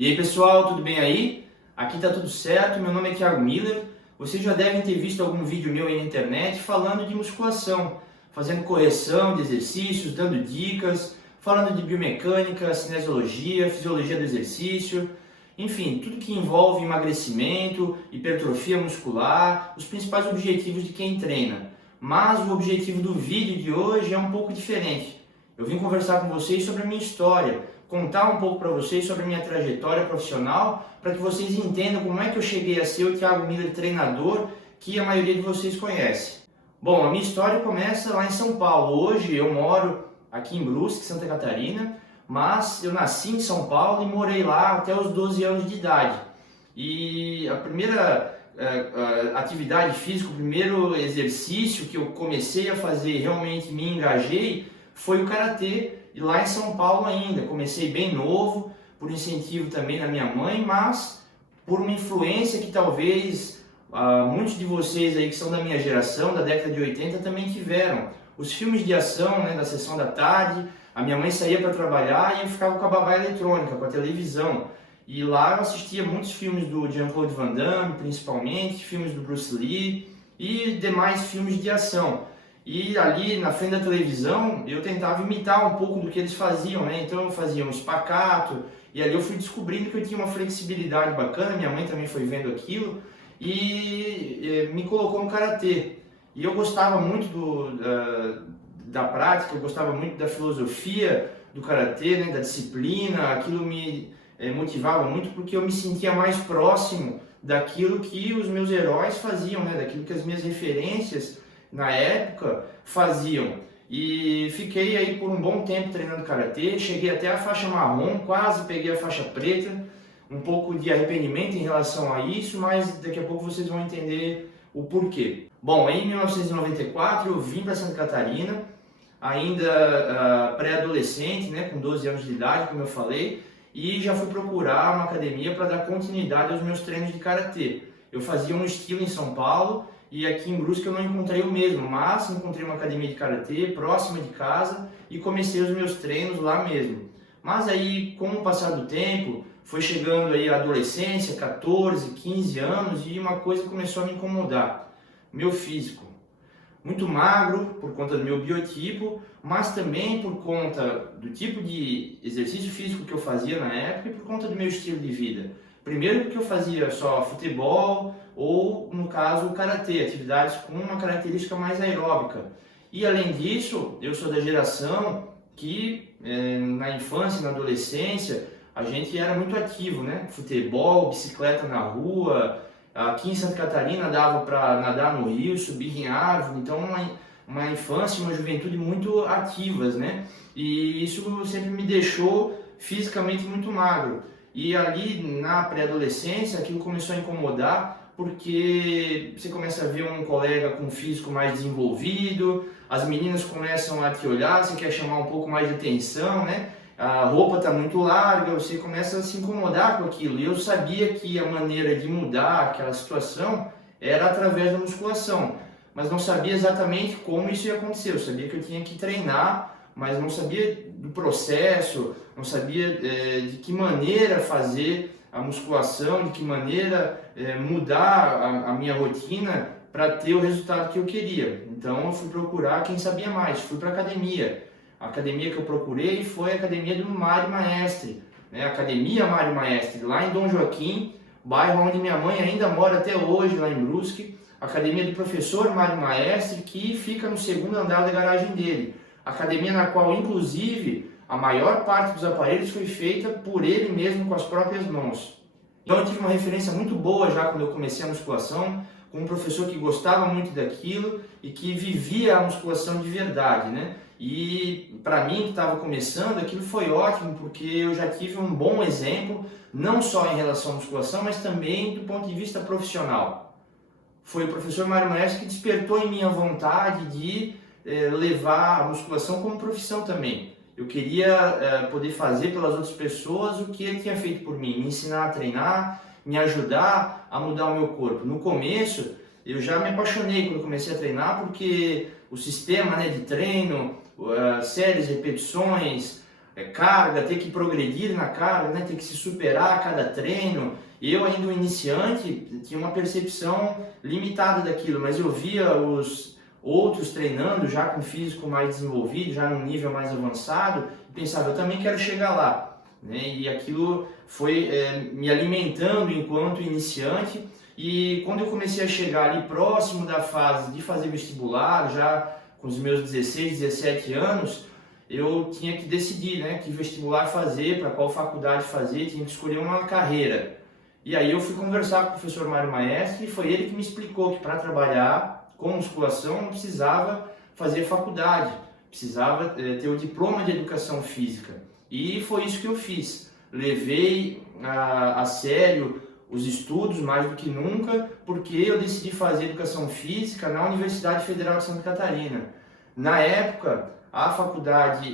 E aí pessoal, tudo bem aí? Aqui tá tudo certo, meu nome é Thiago Miller. Vocês já devem ter visto algum vídeo meu aí na internet falando de musculação, fazendo correção de exercícios, dando dicas, falando de biomecânica, cinesiologia, fisiologia do exercício, enfim, tudo que envolve emagrecimento, hipertrofia muscular, os principais objetivos de quem treina. Mas o objetivo do vídeo de hoje é um pouco diferente. Eu vim conversar com vocês sobre a minha história, contar um pouco para vocês sobre a minha trajetória profissional, para que vocês entendam como é que eu cheguei a ser o Thiago Miller treinador, que a maioria de vocês conhece. Bom, a minha história começa lá em São Paulo. Hoje eu moro aqui em Brusque, Santa Catarina, mas eu nasci em São Paulo e morei lá até os 12 anos de idade. E a primeira atividade física, o primeiro exercício que eu comecei a fazer, realmente me engajei, foi o karatê. E lá em São Paulo ainda, comecei bem novo, por incentivo também da minha mãe, mas por uma influência que talvez muitos de vocês aí que são da minha geração, da década de 80, também tiveram. Os filmes de ação, né, da sessão da tarde, a minha mãe saía para trabalhar e eu ficava com a babá eletrônica, com a televisão. E lá eu assistia muitos filmes do Jean-Claude Van Damme, principalmente, filmes do Bruce Lee e demais filmes de ação. E ali na frente da televisão eu tentava imitar um pouco do que eles faziam, né? Então eu fazia um espaccato e ali eu fui descobrindo que eu tinha uma flexibilidade bacana, minha mãe também foi vendo aquilo e me colocou no karatê. E eu gostava muito da prática, eu gostava muito da filosofia do karatê, né? Da disciplina, aquilo me motivava muito porque eu me sentia mais próximo daquilo que os meus heróis faziam, né? Daquilo que as minhas referências na época faziam. E fiquei aí por um bom tempo treinando karatê, cheguei até a faixa marrom, quase peguei a faixa preta, um pouco de arrependimento em relação a isso, mas daqui a pouco vocês vão entender o porquê. Bom, em 1994 eu vim para Santa Catarina, ainda pré-adolescente, né, com 12 anos de idade, como eu falei, e já fui procurar uma academia para dar continuidade aos meus treinos de karatê. Eu fazia um estilo em São Paulo, e aqui em Brusque eu não encontrei o mesmo, mas encontrei uma academia de karatê próxima de casa e comecei os meus treinos lá mesmo. Mas aí, com o passar do tempo, foi chegando aí a adolescência, 14, 15 anos, e uma coisa começou a me incomodar: meu físico. Muito magro por conta do meu biotipo, mas também por conta do tipo de exercício físico que eu fazia na época e por conta do meu estilo de vida. Primeiro porque eu fazia só futebol ou, no caso, o karatê, atividades com uma característica mais aeróbica. E além disso, eu sou da geração que na infância e na adolescência a gente era muito ativo, né? Futebol, bicicleta na rua, aqui em Santa Catarina dava para nadar no rio, subir em árvore, então uma infância e uma juventude muito ativas, né? E isso sempre me deixou fisicamente muito magro. E ali na pré-adolescência aquilo começou a incomodar, porque você começa a ver um colega com um físico mais desenvolvido, as meninas começam a te olhar, você quer chamar um pouco mais de atenção, né? A roupa está muito larga, você começa a se incomodar com aquilo. E eu sabia que a maneira de mudar aquela situação era através da musculação, mas não sabia exatamente como isso ia acontecer. Eu sabia que eu tinha que treinar, mas não sabia do processo, não sabia de que maneira fazer a musculação, de que maneira mudar a minha rotina para ter o resultado que eu queria. Então eu fui procurar quem sabia mais, fui para a academia. A academia que eu procurei foi a academia do Mário Maestre, né? A Academia Mário Maestre, lá em Dom Joaquim, bairro onde minha mãe ainda mora até hoje, lá em Brusque. A academia do professor Mário Maestre, que fica no segundo andar da garagem dele. Academia na qual, inclusive, a maior parte dos aparelhos foi feita por ele mesmo com as próprias mãos. Então eu tive uma referência muito boa já quando eu comecei a musculação, com um professor que gostava muito daquilo e que vivia a musculação de verdade, né? E para mim que estava começando, aquilo foi ótimo, porque eu já tive um bom exemplo, não só em relação à musculação, mas também do ponto de vista profissional. Foi o professor Mário Maestre que despertou em mim a vontade de levar a musculação como profissão também. Eu queria poder fazer pelas outras pessoas o que ele tinha feito por mim, me ensinar a treinar, me ajudar a mudar o meu corpo. No começo, eu já me apaixonei quando comecei a treinar, porque o sistema, né, de treino, séries, repetições, carga, ter que progredir na carga, né? Ter que se superar a cada treino. Eu, ainda um iniciante, tinha uma percepção limitada daquilo, mas eu via os outros treinando já com físico mais desenvolvido, já num nível mais avançado, e pensava, eu também quero chegar lá, né? E aquilo foi me alimentando enquanto iniciante, e quando eu comecei a chegar ali próximo da fase de fazer vestibular, já com os meus 16, 17 anos, eu tinha que decidir, né, que vestibular fazer, para qual faculdade fazer, tinha que escolher uma carreira. E aí eu fui conversar com o professor Mário Maestre e foi ele que me explicou que para trabalhar com musculação não precisava fazer faculdade, precisava ter o diploma de educação física. E foi isso que eu fiz. Levei a sério os estudos mais do que nunca, porque eu decidi fazer educação física na Universidade Federal de Santa Catarina. Na época, a faculdade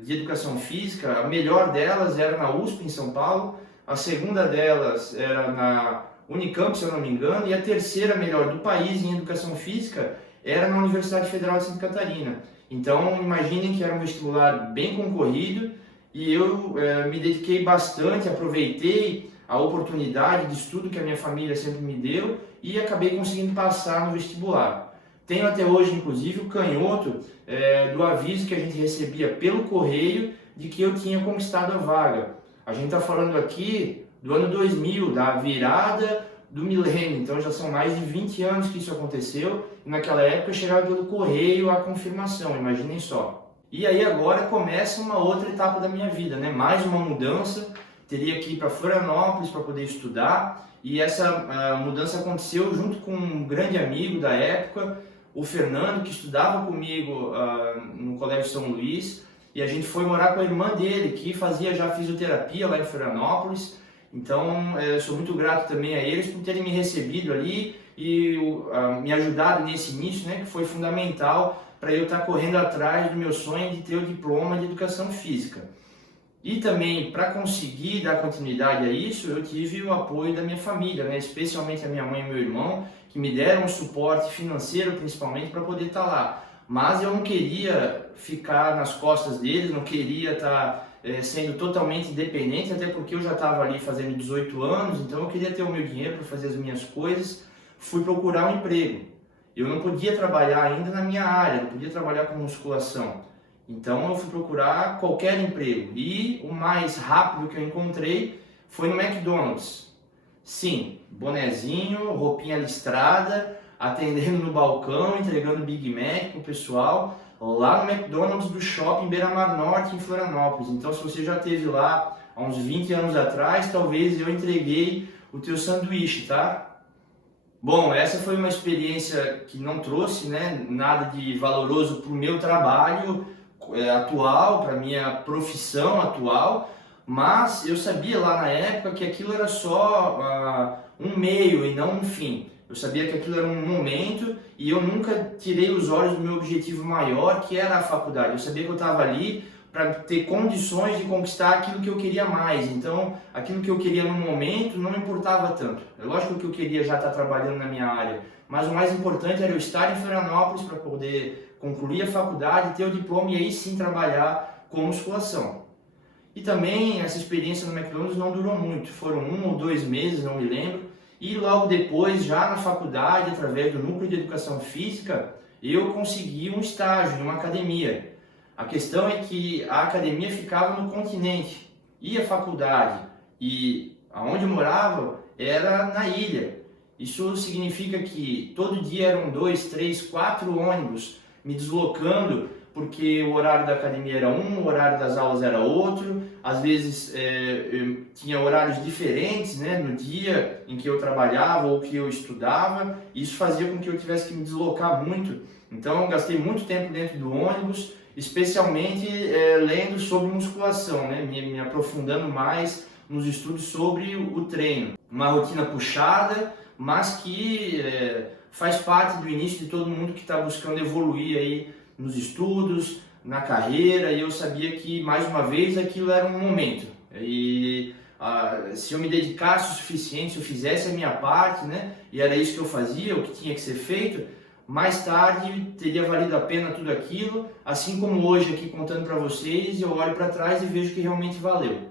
de educação física, a melhor delas era na USP, em São Paulo, a segunda delas era na Unicamp, se eu não me engano, e a terceira melhor do país em educação física era na Universidade Federal de Santa Catarina. Então, imaginem que era um vestibular bem concorrido e eu me dediquei bastante, aproveitei a oportunidade de estudo que a minha família sempre me deu e acabei conseguindo passar no vestibular. Tenho até hoje, inclusive, o canhoto do aviso que a gente recebia pelo correio de que eu tinha conquistado a vaga. A gente está falando aqui do ano 2000, da virada do milênio, então já são mais de 20 anos que isso aconteceu, e naquela época chegava pelo correio a confirmação, imaginem só. E aí agora começa uma outra etapa da minha vida, né? Mais uma mudança, teria que ir para Florianópolis para poder estudar, e essa mudança aconteceu junto com um grande amigo da época, o Fernando, que estudava comigo no Colégio São Luís, e a gente foi morar com a irmã dele, que fazia já fisioterapia lá em Florianópolis. Então, eu sou muito grato também a eles por terem me recebido ali e me ajudado nesse início, né, que foi fundamental para eu estar correndo atrás do meu sonho de ter o diploma de educação física. E também, para conseguir dar continuidade a isso, eu tive o apoio da minha família, né, especialmente a minha mãe e meu irmão, que me deram um suporte financeiro, principalmente, para poder estar lá. Mas eu não queria ficar nas costas deles, não queria estar sendo totalmente independente, até porque eu já estava ali fazendo 18 anos, então eu queria ter o meu dinheiro para fazer as minhas coisas. Fui procurar um emprego. Eu não podia trabalhar ainda na minha área, não podia trabalhar com musculação. Então eu fui procurar qualquer emprego e o mais rápido que eu encontrei foi no McDonald's. Sim, bonezinho, roupinha listrada, atendendo no balcão, entregando Big Mac pro pessoal, lá no McDonald's do Shopping Beira-Mar Norte, em Florianópolis. Então, se você já esteve lá há uns 20 anos atrás, talvez eu entreguei o teu sanduíche, tá? Bom, essa foi uma experiência que não trouxe, né, nada de valoroso para o meu trabalho atual, para a minha profissão atual, mas eu sabia lá na época que aquilo era só um meio e não um fim. Eu sabia que aquilo era um momento e eu nunca tirei os olhos do meu objetivo maior, que era a faculdade. Eu sabia que eu estava ali para ter condições de conquistar aquilo que eu queria mais. Então, aquilo que eu queria no momento não me importava tanto. É lógico que eu queria já estar trabalhando na minha área, mas o mais importante era eu estar em Florianópolis para poder concluir a faculdade, ter o diploma e aí sim trabalhar com musculação. E também essa experiência no McDonald's não durou muito, foram 1 ou 2 meses, não me lembro. E logo depois, já na faculdade, através do Núcleo de Educação Física, eu consegui um estágio em uma academia. A questão é que a academia ficava no continente e a faculdade e aonde eu morava era na ilha. Isso significa que todo dia eram 2, 3, 4 ônibus me deslocando, porque o horário da academia era um, o horário das aulas era outro, às vezes eu tinha horários diferentes, né, no dia em que eu trabalhava ou que eu estudava, e isso fazia com que eu tivesse que me deslocar muito. Então eu gastei muito tempo dentro do ônibus, especialmente lendo sobre musculação, né, me aprofundando mais nos estudos sobre o treino. Uma rotina puxada, mas que faz parte do início de todo mundo que está buscando evoluir aí nos estudos, na carreira, e eu sabia que, mais uma vez, aquilo era um momento. E se eu me dedicasse o suficiente, se eu fizesse a minha parte, né, e era isso que eu fazia, o que tinha que ser feito, mais tarde teria valido a pena tudo aquilo, assim como hoje aqui contando para vocês, eu olho para trás e vejo que realmente valeu.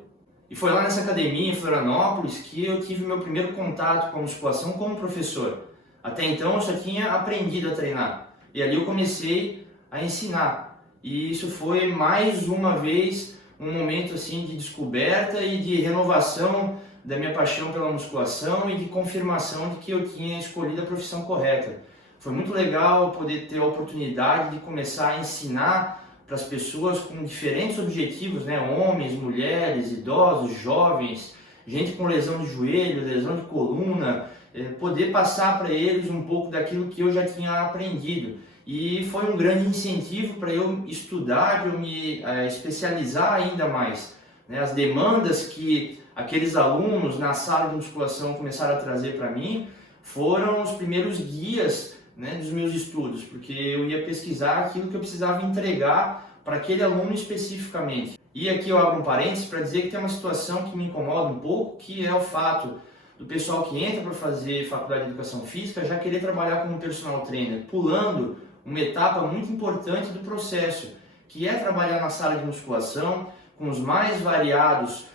E foi lá nessa academia em Florianópolis que eu tive meu primeiro contato com a musculação como professor. Até então eu só tinha aprendido a treinar. E ali eu comecei a ensinar. E isso foi mais uma vez um momento assim de descoberta e de renovação da minha paixão pela musculação e de confirmação de que eu tinha escolhido a profissão correta. Foi muito legal poder ter a oportunidade de começar a ensinar para as pessoas com diferentes objetivos, né? Homens, mulheres, idosos, jovens, gente com lesão de joelho, lesão de coluna, poder passar para eles um pouco daquilo que eu já tinha aprendido. E foi um grande incentivo para eu estudar, para eu me especializar ainda mais, né? As demandas que aqueles alunos na sala de musculação começaram a trazer para mim foram os primeiros guias, né, dos meus estudos, porque eu ia pesquisar aquilo que eu precisava entregar para aquele aluno especificamente. E aqui eu abro um parênteses para dizer que tem uma situação que me incomoda um pouco, que é o fato do pessoal que entra para fazer faculdade de educação física já querer trabalhar como personal trainer, pulando uma etapa muito importante do processo, que é trabalhar na sala de musculação com os mais variados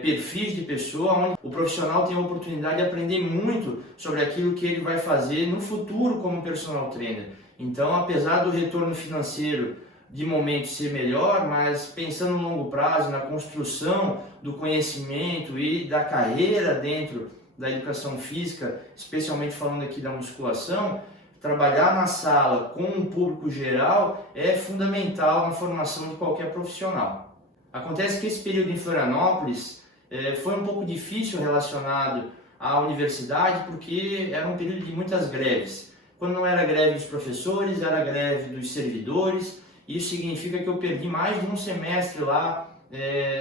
perfis de pessoa, onde o profissional tem a oportunidade de aprender muito sobre aquilo que ele vai fazer no futuro como personal trainer. Então, apesar do retorno financeiro de momento ser melhor, mas pensando no longo prazo, na construção do conhecimento e da carreira dentro da educação física, especialmente falando aqui da musculação, trabalhar na sala com um público geral é fundamental na formação de qualquer profissional. Acontece que esse período em Florianópolis foi um pouco difícil relacionado à universidade, porque era um período de muitas greves. Quando não era greve dos professores, era greve dos servidores. Isso significa que eu perdi mais de um semestre lá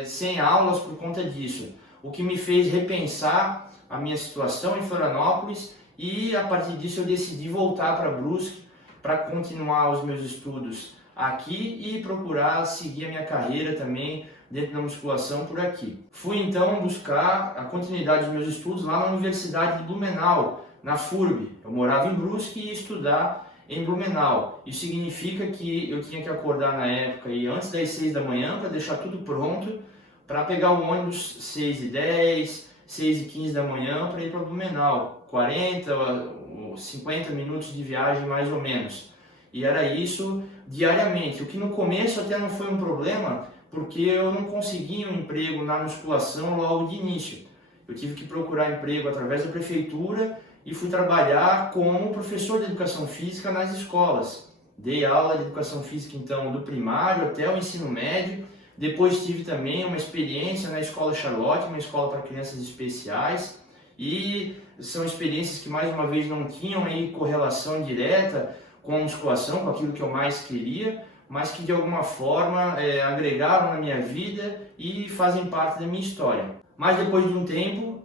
sem aulas por conta disso, o que me fez repensar a minha situação em Florianópolis e a partir disso eu decidi voltar para Brusque para continuar os meus estudos aqui e procurar seguir a minha carreira também dentro da musculação por aqui. Fui então buscar a continuidade dos meus estudos lá na Universidade de Blumenau, na FURB. Eu morava em Brusque e ia estudar em Blumenau. Isso significa que eu tinha que acordar na época e antes das 6 da manhã para deixar tudo pronto para pegar o ônibus 6h10, 6h15 da manhã para ir para Blumenau. 40 ou 50 minutos de viagem mais ou menos. E era isso diariamente, o que no começo até não foi um problema, porque eu não conseguia um emprego na musculação logo de início. Eu tive que procurar emprego através da prefeitura e fui trabalhar como professor de educação física nas escolas. Dei aula de educação física então do primário até o ensino médio. Depois tive também uma experiência na Escola Charlotte, uma escola para crianças especiais. E são experiências que mais uma vez não tinham aí correlação direta com a musculação, com aquilo que eu mais queria, mas que de alguma forma agregaram na minha vida e fazem parte da minha história. Mas depois de um tempo,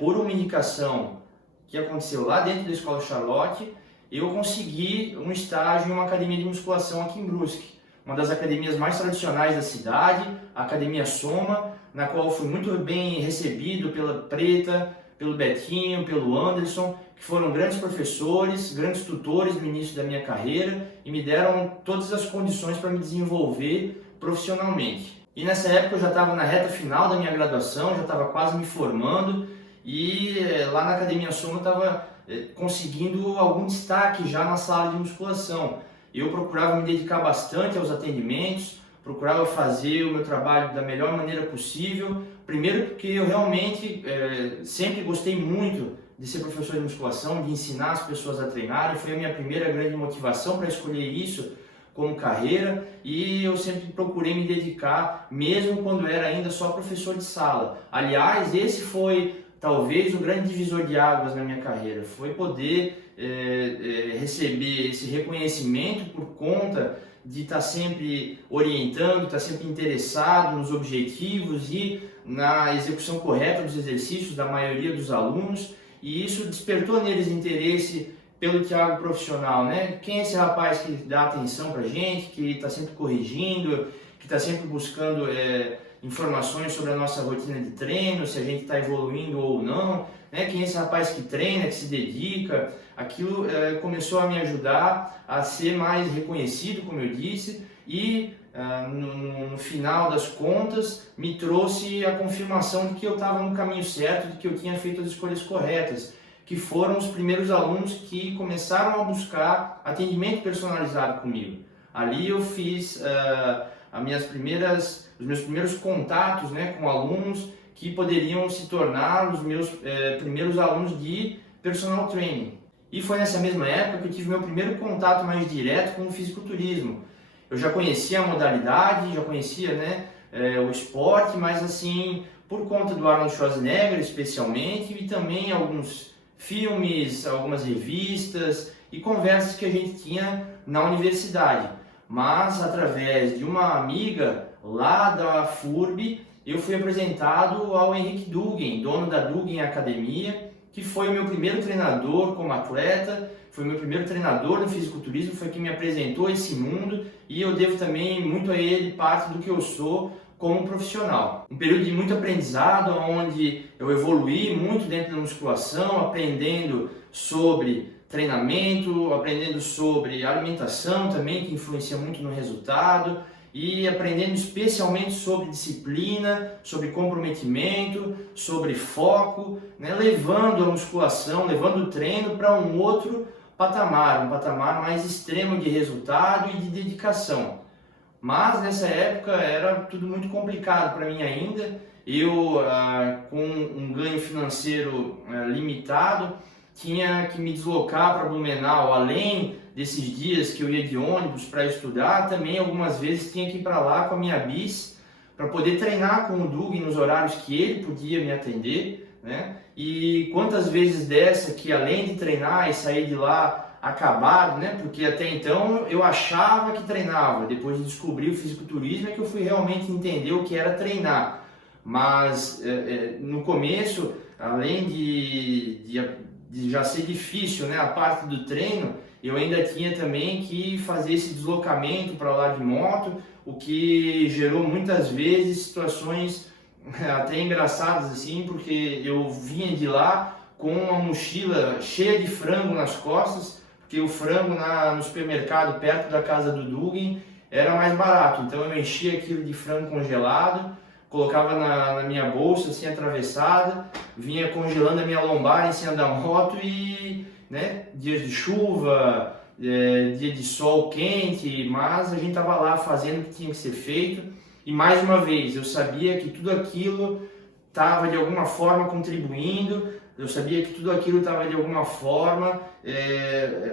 por uma indicação que aconteceu lá dentro da Escola Charlotte, eu consegui um estágio em uma academia de musculação aqui em Brusque, uma das academias mais tradicionais da cidade, a Academia Soma, na qual fui muito bem recebido pela Preta, pelo Betinho, pelo Anderson, que foram grandes professores, grandes tutores no início da minha carreira e me deram todas as condições para me desenvolver profissionalmente. E nessa época eu já estava na reta final da minha graduação, já estava quase me formando e lá na Academia Soma eu estava conseguindo algum destaque já na sala de musculação. Eu procurava me dedicar bastante aos atendimentos, procurava fazer o meu trabalho da melhor maneira possível. Primeiro porque eu realmente sempre gostei muito de ser professor de musculação, de ensinar as pessoas a treinarem. Foi a minha primeira grande motivação para escolher isso como carreira e eu sempre procurei me dedicar, mesmo quando era ainda só professor de sala. Aliás, esse foi talvez o grande divisor de águas na minha carreira, foi poder receber esse reconhecimento por conta de estar sempre orientando, estar sempre interessado nos objetivos e na execução correta dos exercícios da maioria dos alunos, e isso despertou neles interesse pelo Thiago profissional, né? Quem é esse rapaz que dá atenção pra gente, que está sempre corrigindo, que está sempre buscando informações sobre a nossa rotina de treino, se a gente está evoluindo ou não, né? Quem é esse rapaz que treina, que se dedica. Aquilo começou a me ajudar a ser mais reconhecido, como eu disse, e no final das contas me trouxe a confirmação de que eu estava no caminho certo, de que eu tinha feito as escolhas corretas, que foram os primeiros alunos que começaram a buscar atendimento personalizado comigo. Ali eu fiz os meus primeiros contatos, né, com alunos que poderiam se tornar os meus primeiros alunos de personal training. E foi nessa mesma época que eu tive meu primeiro contato mais direto com o fisiculturismo. Eu já conhecia a modalidade, já conhecia, né, o esporte, mas assim, por conta do Arnold Schwarzenegger especialmente, e também alguns filmes, algumas revistas e conversas que a gente tinha na universidade. Mas através de uma amiga lá da FURB, eu fui apresentado ao Henrique Duggen, dono da Duggen Academia, que foi o meu primeiro treinador como atleta, foi o meu primeiro treinador no fisiculturismo, foi quem me apresentou esse mundo, e eu devo também muito a ele parte do que eu sou como profissional. Um período de muito aprendizado, onde eu evoluí muito dentro da musculação, aprendendo sobre treinamento, aprendendo sobre alimentação também, que influencia muito no resultado, e aprendendo especialmente sobre disciplina, sobre comprometimento, sobre foco, né? Levando a musculação, levando o treino para um outro patamar, um patamar mais extremo de resultado e de dedicação. Mas nessa época era tudo muito complicado para mim ainda. Eu, com um ganho financeiro limitado, tinha que me deslocar para Blumenau, além desses dias que eu ia de ônibus para estudar, também algumas vezes tinha que ir para lá com a minha bis para poder treinar com o Duggen nos horários que ele podia me atender, né? E quantas vezes dessa que, além de treinar e sair de lá acabado, né? Porque até então eu achava que treinava, depois de descobrir o fisiculturismo é que eu fui realmente entender o que era treinar. Mas no começo, além de já ser difícil, né, a parte do treino, eu ainda tinha também que fazer esse deslocamento para lá de moto, o que gerou muitas vezes situações até engraçadas assim, porque eu vinha de lá com uma mochila cheia de frango nas costas, porque o frango no supermercado perto da casa do Duggen era mais barato, então eu enchia aquilo de frango congelado, colocava na minha bolsa assim atravessada, vinha congelando a minha lombar em cima da moto e, né, dias de chuva, dia de sol quente, mas a gente estava lá fazendo o que tinha que ser feito. E mais uma vez, eu sabia que tudo aquilo estava de alguma forma contribuindo, eu sabia que tudo aquilo estava de alguma forma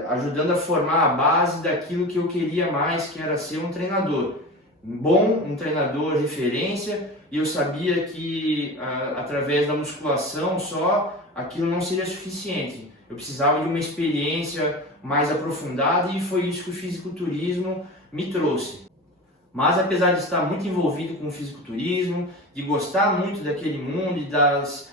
ajudando a formar a base daquilo que eu queria mais, que era ser um treinador bom, um treinador referência, e eu sabia que através da musculação só aquilo não seria suficiente. Eu precisava de uma experiência mais aprofundada e foi isso que o fisiculturismo me trouxe. Mas apesar de estar muito envolvido com o fisiculturismo, de gostar muito daquele mundo e das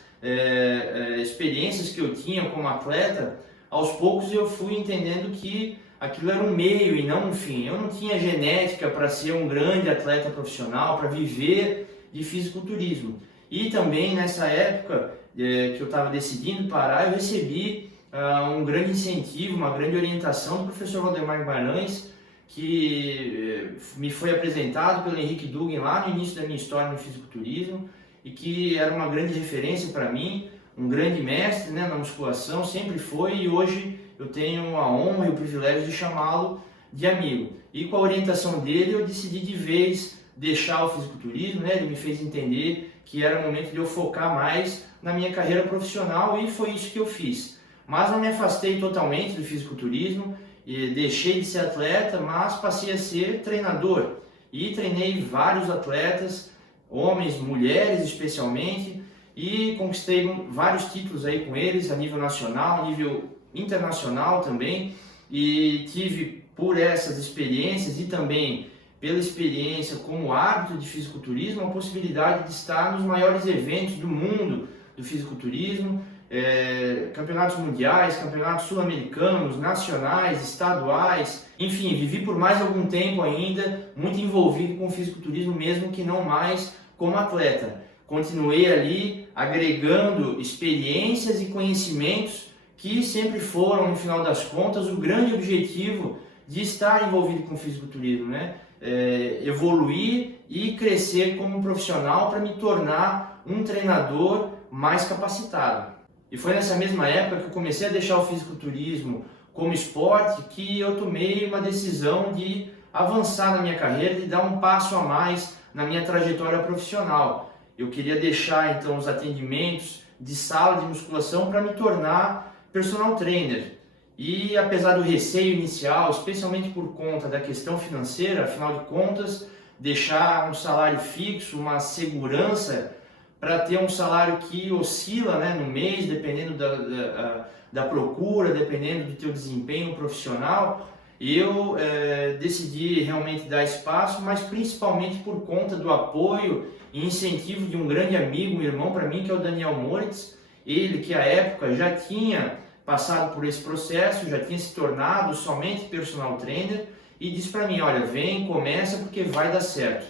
experiências que eu tinha como atleta, aos poucos eu fui entendendo que aquilo era um meio e não um fim. Eu não tinha genética para ser um grande atleta profissional, para viver de fisiculturismo. E também nessa época que eu estava decidindo parar, eu recebi um grande incentivo, uma grande orientação do professor Valdemar Guimarães, que me foi apresentado pelo Henrique Duggen lá no início da minha história no fisiculturismo, e que era uma grande referência para mim, um grande mestre, né, na musculação, sempre foi, e hoje eu tenho a honra e o privilégio de chamá-lo de amigo. E com a orientação dele eu decidi de vez deixar o fisiculturismo, né? Ele me fez entender que era o momento de eu focar mais na minha carreira profissional, e foi isso que eu fiz. Mas não me afastei totalmente do fisiculturismo, e deixei de ser atleta, mas passei a ser treinador. E treinei vários atletas, homens, mulheres especialmente, e conquistei vários títulos aí com eles a nível nacional, a nível internacional também, e tive por essas experiências e também pela experiência como árbitro de fisiculturismo a possibilidade de estar nos maiores eventos do mundo do fisiculturismo, campeonatos mundiais, campeonatos sul-americanos, nacionais, estaduais, enfim, vivi por mais algum tempo ainda muito envolvido com o fisiculturismo, mesmo que não mais como atleta. Continuei ali agregando experiências e conhecimentos que sempre foram, no final das contas, o grande objetivo de estar envolvido com o fisiculturismo, né? Evoluir e crescer como profissional para me tornar um treinador mais capacitado. E foi nessa mesma época que eu comecei a deixar o fisiculturismo como esporte que eu tomei uma decisão de avançar na minha carreira, de dar um passo a mais na minha trajetória profissional. Eu queria deixar então os atendimentos de sala de musculação para me tornar personal trainer. E apesar do receio inicial, especialmente por conta da questão financeira, afinal de contas, deixar um salário fixo, uma segurança para ter um salário que oscila, né, no mês, dependendo da procura, dependendo do teu desempenho profissional, eu decidi realmente dar espaço, mas principalmente por conta do apoio e incentivo de um grande amigo, um irmão para mim, que é o Daniel Moritz. Ele que à época já tinha passado por esse processo, já tinha se tornado somente personal trainer e disse para mim, olha, vem, começa porque vai dar certo.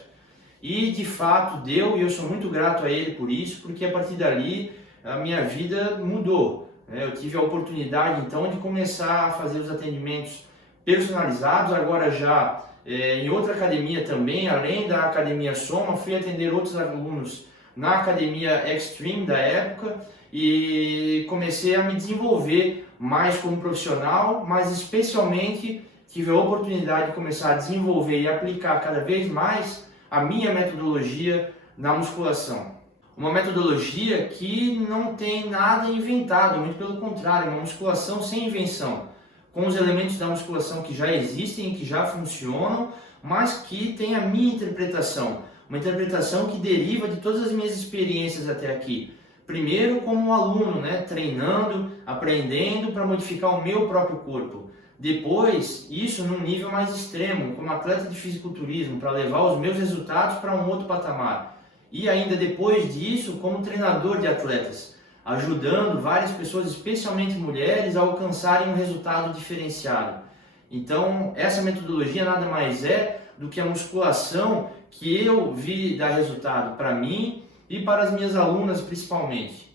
E de fato deu, e eu sou muito grato a ele por isso, porque a partir dali a minha vida mudou. Eu tive a oportunidade então de começar a fazer os atendimentos personalizados, agora já em outra academia também, além da Academia Soma, fui atender outros alunos na Academia Extreme da época e comecei a me desenvolver mais como profissional, mas especialmente tive a oportunidade de começar a desenvolver e aplicar cada vez mais a minha metodologia na musculação. Uma metodologia que não tem nada inventado, muito pelo contrário, uma musculação sem invenção, com os elementos da musculação que já existem, que já funcionam, mas que tem a minha interpretação, uma interpretação que deriva de todas as minhas experiências até aqui. Primeiro como um aluno, né, treinando, aprendendo para modificar o meu próprio corpo. Depois, isso num nível mais extremo, como atleta de fisiculturismo, para levar os meus resultados para um outro patamar. E ainda depois disso, como treinador de atletas, ajudando várias pessoas, especialmente mulheres, a alcançarem um resultado diferenciado. Então, essa metodologia nada mais é do que a musculação que eu vi dar resultado para mim e para as minhas alunas principalmente.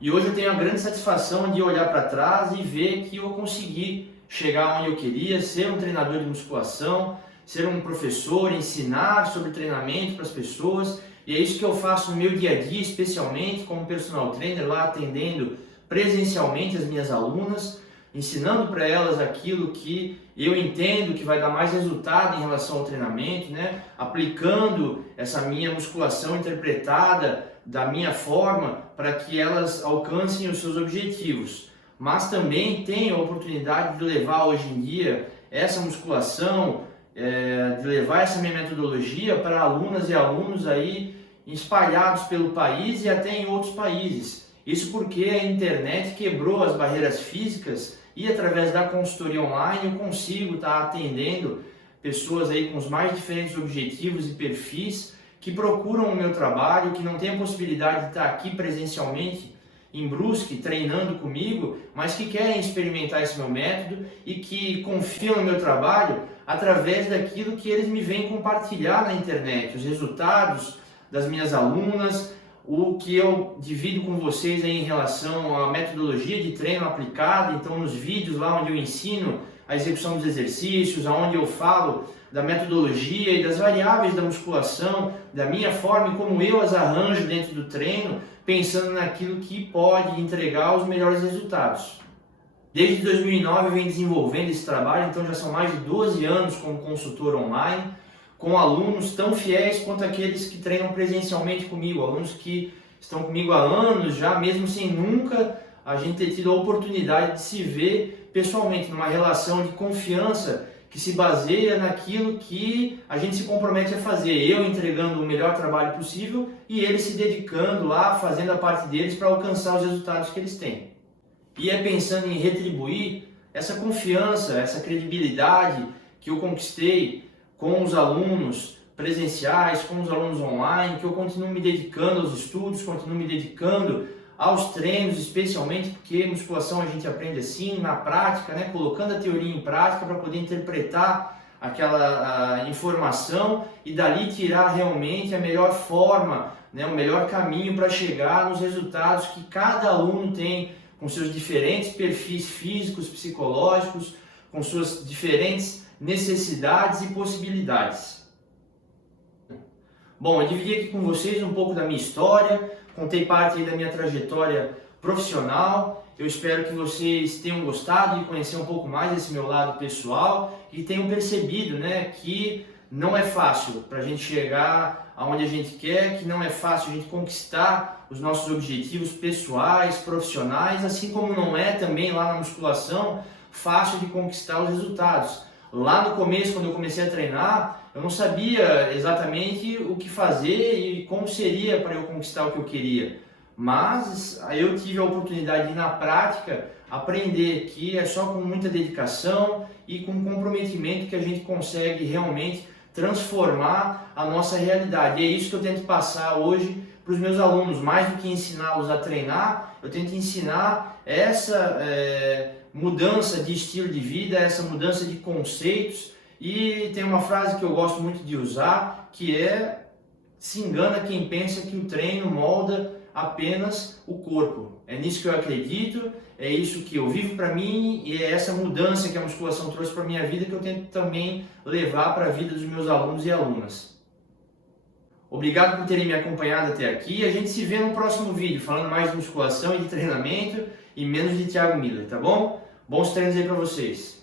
E hoje eu tenho a grande satisfação de olhar para trás e ver que eu consegui chegar onde eu queria, ser um treinador de musculação, ser um professor, ensinar sobre treinamento para as pessoas. E é isso que eu faço no meu dia a dia, especialmente como personal trainer, lá atendendo presencialmente as minhas alunas, ensinando para elas aquilo que eu entendo que vai dar mais resultado em relação ao treinamento, né? Aplicando essa minha musculação interpretada da minha forma para que elas alcancem os seus objetivos. Mas também tenho a oportunidade de levar hoje em dia essa musculação, de levar essa minha metodologia para alunas e alunos aí espalhados pelo país e até em outros países. Isso porque a internet quebrou as barreiras físicas e através da consultoria online eu consigo estar atendendo pessoas aí com os mais diferentes objetivos e perfis que procuram o meu trabalho, que não têm a possibilidade de estar aqui presencialmente em Brusque treinando comigo, mas que querem experimentar esse meu método e que confiam no meu trabalho através daquilo que eles me vêm compartilhar na internet, os resultados das minhas alunas, o que eu divido com vocês aí em relação à metodologia de treino aplicada. Então nos vídeos lá onde eu ensino a execução dos exercícios, onde eu falo da metodologia e das variáveis da musculação, da minha forma e como eu as arranjo dentro do treino, pensando naquilo que pode entregar os melhores resultados. Desde 2009 eu venho desenvolvendo esse trabalho, então já são mais de 12 anos como consultor online, com alunos tão fiéis quanto aqueles que treinam presencialmente comigo, alunos que estão comigo há anos já, mesmo sem nunca a gente ter tido a oportunidade de se ver pessoalmente, numa relação de confiança que se baseia naquilo que a gente se compromete a fazer, eu entregando o melhor trabalho possível e eles se dedicando lá, fazendo a parte deles para alcançar os resultados que eles têm. E é pensando em retribuir essa confiança, essa credibilidade que eu conquistei com os alunos presenciais, com os alunos online, que eu continuo me dedicando aos estudos, continuo me dedicando aos treinos, especialmente porque musculação a gente aprende assim, na prática, né? Colocando a teoria em prática para poder interpretar aquela informação e dali tirar realmente a melhor forma, né, o melhor caminho para chegar nos resultados que cada aluno tem, com seus diferentes perfis físicos, psicológicos, com suas diferentes necessidades e possibilidades. Bom, eu dividi aqui com vocês um pouco da minha história, contei parte aí da minha trajetória profissional. Eu espero que vocês tenham gostado de conhecer um pouco mais desse meu lado pessoal e tenham percebido, né, que não é fácil para a gente chegar aonde a gente quer, que não é fácil a gente conquistar os nossos objetivos pessoais, profissionais, assim como não é também lá na musculação fácil de conquistar os resultados. Lá no começo, quando eu comecei a treinar, eu não sabia exatamente o que fazer e como seria para eu conquistar o que eu queria. Mas eu tive a oportunidade de, na prática, aprender que é só com muita dedicação e com comprometimento que a gente consegue realmente transformar a nossa realidade. E é isso que eu tento passar hoje para os meus alunos. Mais do que ensiná-los a treinar, eu tento ensinar essa mudança de estilo de vida, essa mudança de conceitos. E tem uma frase que eu gosto muito de usar, que é: se engana quem pensa que o treino molda apenas o corpo. É nisso que eu acredito, é isso que eu vivo para mim e é essa mudança que a musculação trouxe para a minha vida que eu tento também levar para a vida dos meus alunos e alunas. Obrigado por terem me acompanhado até aqui. A gente se vê no próximo vídeo, falando mais de musculação e de treinamento e menos de Thiago Miller, tá bom? Bons treinos aí para vocês!